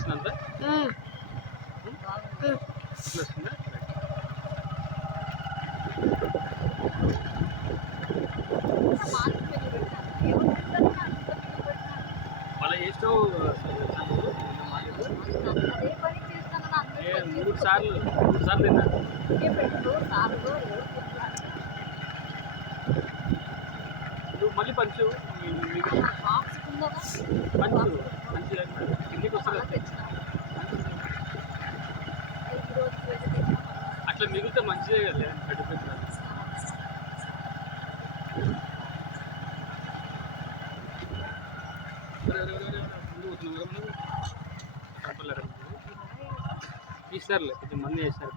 వస్తుంది అంతా వస్తుందా? మళ్ళీ ఏ స్టవ్ 3 సార్లు తిన్నా. నువ్వు మళ్ళీ పంచు మంచిగా ఇంటికి వస్తుంది. అట్లా మిగిలితే మంచిదే కదా గడిపోతుంది. ఇస్తారులే కొంచెం మంది వేస్తారు.